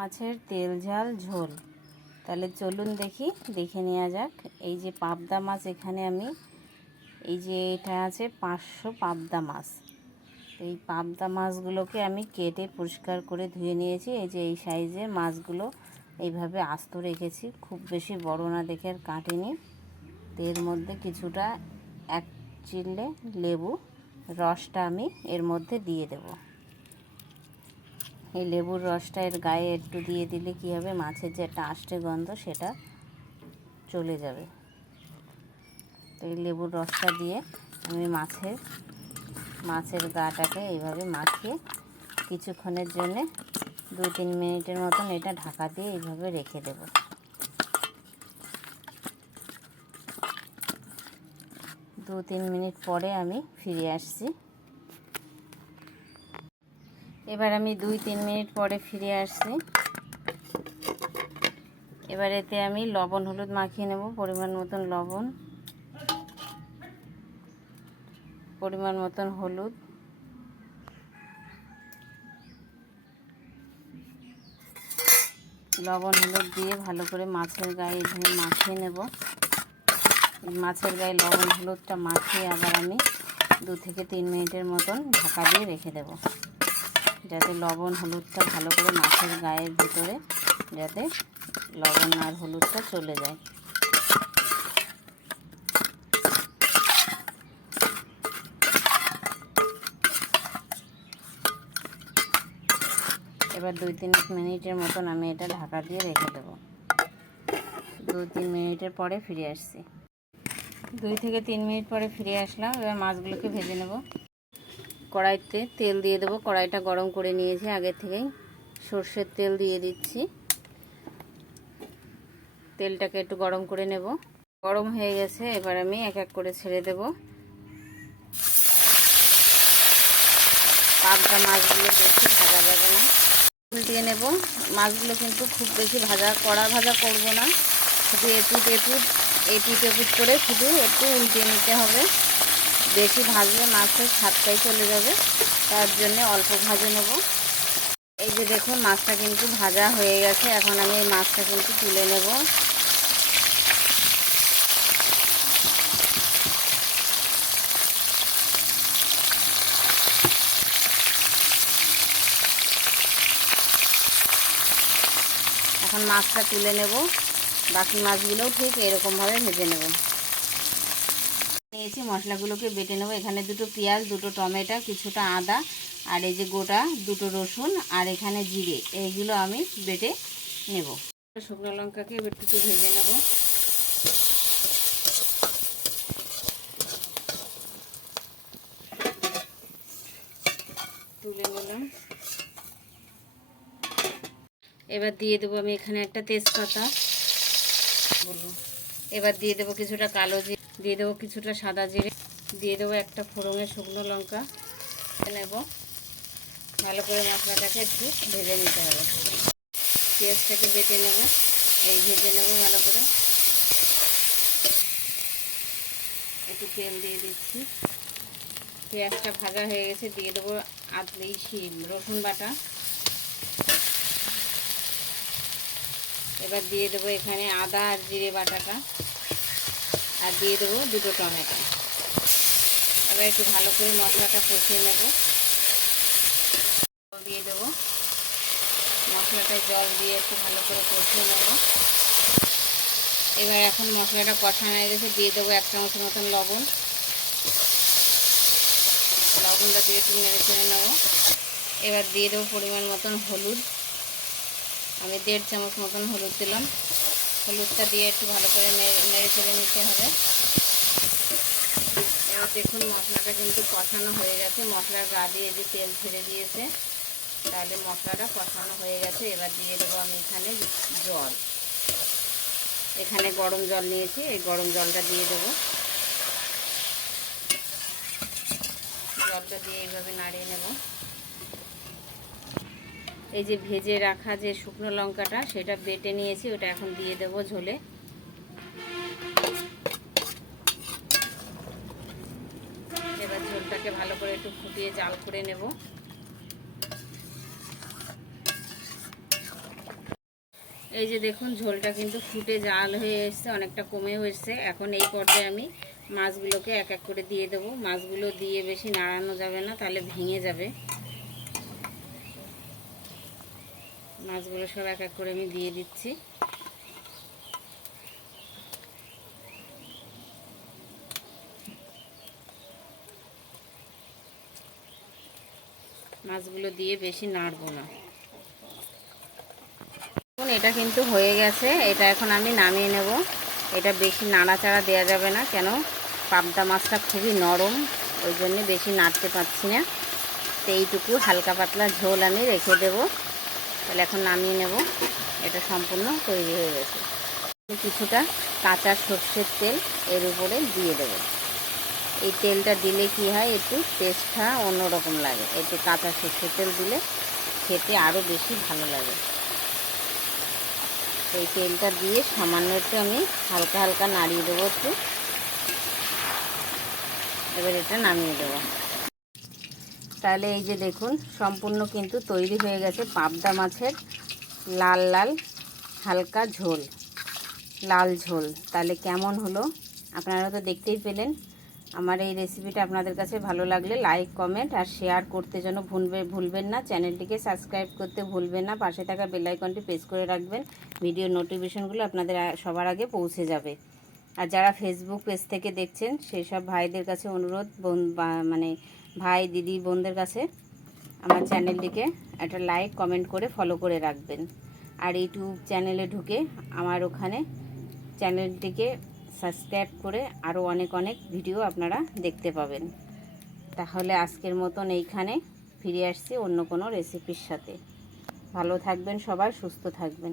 মাছের তেল, ঝাল, ঝোল। তাহলে চলুন দেখি, দেখে নেওয়া যাক। এই যে পাবদা মাছ এখানে আমি, এই যে এটা আছে পাঁচশো পাবদা মাছ। এই পাবদা মাছগুলোকে আমি কেটে পরিষ্কার করে ধুয়ে নিয়েছি। এই যে এই সাইজের মাছগুলো এইভাবে আস্ত রেখেছি। খুব বেশি বড় না দেখে আর কাটিনি। তো এর মধ্যে কিছুটা এক চিললে লেবু রসটা আমি এর মধ্যে দিয়ে দেবো। এই লেবুর রসটা এর গায়ে একটু দিয়ে দিলে কী হবে? মাছের যে একটা আষ্টে গন্ধ সেটা চলে যাবে। তো এই লেবুর রসটা দিয়ে আমি মাছের মাছের গাটাকে এইভাবে মাখিয়ে কিছুক্ষণের জন্যে দু তিন মিনিটের মতন এটা ঢাকা দিয়ে এইভাবে রেখে দেব। দু তিন মিনিট পরে আমি ফিরে আসছি। এবার আমি দুই, তিন মিনিট পরে ফিরে আসছি। এবার এতে আমি লবণ, হলুদ মাখিয়ে নেব, পরিমাণ মতন লবণ, পরিমাণ মতন হলুদ। লবণ, হলুদ দিয়ে ভালো করে মাছের গায়ে এভাবে মাখিয়ে নেব। মাছের গায়ে লবণ, হলুদটা মাখিয়ে আবার আমি দু থেকে তিন মিনিটের মতন ঢাকা দিয়ে রেখে দেবো। যাতে লবণ, হলুদটা ভালো করে মাছের গায়ের ভিতরে যাতে লবণ আর হলুদটা চলে যায়। এবার দুই তিন মিনিটের মতন আমি এটা ঢাকা দিয়ে রেখে দেবো। দুই তিন মিনিটের পরে ফিরে আসছি। দুই থেকে তিন মিনিট পরে ফিরে আসলাম। এবার মাছগুলোকে ভেজে নেব। কড়াইতে তেল দিয়ে দেবো। কড়াইটা গরম করে নিয়েছি আগের থেকেই। সর্ষের তেল দিয়ে দিচ্ছি। তেলটাকে একটু গরম করে নেব। গরম হয়ে গেছে, এবার আমি এক এক করে ছেড়ে দেব। পাবদা মাছগুলো বেশি ভাজা যাবে না। উল্টিয়ে নেব। মাছগুলো কিন্তু খুব বেশি ভাজা, কড়া ভাজা করব না। শুধু এপুট এপুট এপুট এপুট করে শুধু একটু উল্টিয়ে নিতে হবে। বেশি ভাজলে মাছের স্বাদটাই চলে যাবে, তার জন্য অল্প ভাজে নেব। এই যে দেখুন, মাছটা কিন্তু ভাজা হয়ে গেছে, এখন আমি এই মাছটা কিন্তু তুলে নেব। এখন মাছটা তুলে নেব, বাকি মাছগুলোও ঠিক এরকমভাবে ভেজে নেব। নিয়েছি, মশলাগুলোকে বেটে নেব। এখানে দুটো পেঁয়াজ, দুটো টমেটো, কিছুটা আদা, আর এই যে গোটা দুটো রসুন, আর এখানে জিরে। এইগুলো আমি বেটে নেব। শুকনো লঙ্কাকে এবার একটু ভেজে নেব। তুলে নিলাম। এবার দিয়ে দেবো আমি এখানে একটা তেজপাতা। এবার দিয়ে দেবো কিছুটা কালো জিরে। দিয়ে দেবো কিছুটা সাদা জিরে, দিয়ে দেবো একটা ফোড়নের শুকনো লঙ্কা নেব। ভালো করে মশলাটাকে একটু ভেজে নিতে হবে। পেঁয়াজটাকে বেটে নেব, এই ভেজে নেব ভালো করে। একটু তেল দিয়ে দিচ্ছি। পেঁয়াজটা ভাজা হয়ে গেছে, দিয়ে দেবো আদলি রসুন বাটা। এবার দিয়ে দেবো এখানে আদা আর জিরে বাটাটা। আর দিয়ে দেবো দুটো টমেটো। এবার একটু ভালো করে মশলাটা কষিয়ে নেব। দিয়ে দেবো। মশলাটায় জল দিয়ে একটু ভালো করে কষিয়ে নেব। এবার এখন মশলাটা কষানো হয়ে গেছে, দিয়ে দেবো এক চামচ মতন লবণ। লবণটা দিয়ে একটু নেড়ে চেড়ে নেব। এবার দিয়ে দেবো পরিমাণ মতন হলুদ। আমি দেড় চামচ মতন হলুদ দিলাম। হলুদটা দিয়ে একটু ভালো করে নেড়ে চেড়ে নিতে হবে। এবার দেখুন মশলাটা কিন্তু কষানো হয়ে গেছে। মশলার গা দিয়ে যে তেল ছেড়ে দিয়েছে, তাহলে মশলাটা কষানো হয়ে গেছে। এবার দিয়ে দেবো আমি এখানে জল। এখানে গরম জল নিয়েছি, এই গরম জলটা দিয়ে দেবো। জলটা দিয়ে এইভাবে নাড়িয়ে নেব। এই যে ভেজে রাখা যে শুকনো লঙ্কাটা, সেটা বেটে নিয়েছি, ওটা এখন দিয়ে দেবো ঝোলে। এবার ঝোলটাকে ভালো করে একটু ফুটিয়ে জাল করে নেব। এই যে দেখুন, ঝোলটা কিন্তু ফুটে জাল হয়ে এসছে, অনেকটা কমেও এসছে। এখন এই পর্যায়ে আমি মাছগুলোকে এক এক করে দিয়ে দেবো। মাছগুলো দিয়ে বেশি নাড়ানো যাবে না, তাহলে ভেঙে যাবে। মাছগুলো সব এক এক করে আমি দিয়ে দিচ্ছি। মাছগুলো দিয়ে বেশি নাড়বো না। এটা কিন্তু হয়ে গেছে, এটা এখন আমি নামিয়ে নেব। এটা বেশি নাড়াচাড়া দেওয়া যাবে না, কেন পাবদা মাছটা খুবই নরম, ওই জন্য বেশি নাড়তে পারছি না। তো এইটুকু হালকা পাতলা ঝোল আমি রেখে দেব। তাহলে এখন নামিয়ে নেব। এটা সম্পূর্ণ তৈরি হয়ে গেছে। কিছুটা কাঁচা সর্ষের তেল এর উপরে দিয়ে দেবো। এই তেলটা দিলে কি হয়, একটু টেস্টটা অন্যরকম লাগে। একটু কাঁচা সর্ষের তেল দিলে খেতে আরও বেশি ভালো লাগে। এই তেলটা দিয়ে সামান্য একটু আমি হালকা হালকা নাড়িয়ে দেবো একটু। এবার এটা নামিয়ে দেবো। তাহলে এই যে দেখুন, সম্পূর্ণ কিন্তু তৈরি হয়ে গেছে পাবদা মাছের লাল লাল হালকা ঝোল, লাল ঝোল। তাহলে কেমন হলো? আপনারা তো দেখতেই পেলেন। আমার এই রেসিপিটা আপনাদের কাছে ভালো লাগলে লাইক কমেন্ট আর শেয়ার করতে যেন ভুলবে, ভুলবেন না। চ্যানেলটিকে সাবস্ক্রাইব করতে ভুলবেন না। পাশে থাকা বেলাইকনটি প্রেস করে রাখবেন। ভিডিও নোটিফিকেশনগুলো আপনাদের সবার আগে পৌঁছে যাবে। আর যারা ফেসবুক পেজ থেকে দেখছেন সেই সব ভাইদের কাছে অনুরোধ মানে ভাই, দিদি, বোনদের কাছে আমার চ্যানেলটিকে একটা লাইক কমেন্ট করে ফলো করে রাখবেন। আর ইউটিউব চ্যানেলে ঢুকে আমার ওখানে চ্যানেলটিকে সাবস্ক্রাইব করে আরও অনেক অনেক ভিডিও আপনারা দেখতে পাবেন। তাহলে আজকের মতন এইখানে ফিরে আসছি অন্য কোনো রেসিপির সাথে। ভালো থাকবেন সবাই, সুস্থ থাকবেন।